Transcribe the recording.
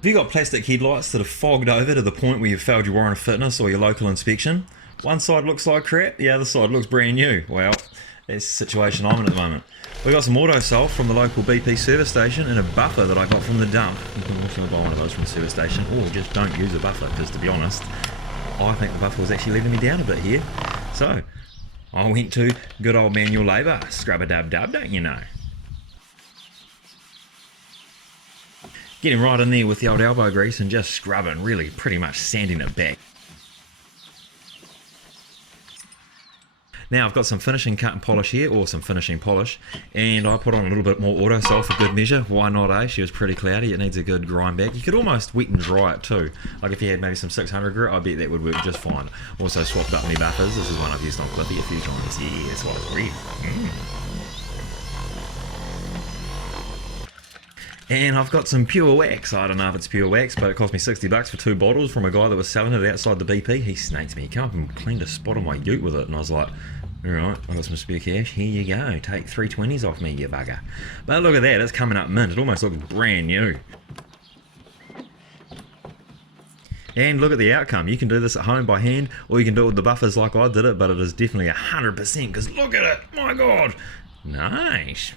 Have you got plastic headlights that have fogged over to the point where you've failed your warrant of fitness or your local inspection? One side looks like crap, the other side looks brand new. Well, that's the situation I'm in at the moment. We got some Autosol from the local BP service station and a buffer that I got from the dump. You can also buy one of those from the service station, or just don't use a buffer, because to be honest, I think the buffer was actually letting me down a bit here. So, I went to good old manual labour, scrub-a-dub-dub, don't you know? Getting right in there with the old elbow grease and just scrubbing, really pretty much sanding it back. Now I've got some finishing cut and polish here, or some finishing polish, and I put on a little bit more Autosol for good measure. Why not, eh? She was pretty cloudy, it needs a good grind back. You could almost wet and dry it too. Like if you had maybe some 600 grit, I bet that would work just fine. Also swapped up my buffers. This is one I've used on Cliffy a few times. Yeah, that's what it's real. And I've got some pure wax. I don't know if it's pure wax, but it cost me 60 bucks for 2 bottles from a guy that was selling it outside the BP. He snaked me. He came up and cleaned a spot on my ute with it, and I was like, alright, I've got some spare cash. Here you go. Take 320s off me, you bugger. But look at that. It's coming up mint. It almost looks brand new. And look at the outcome. You can do this at home by hand, or you can do it with the buffers like I did it, but it is definitely 100%, because look at it. My God. Nice.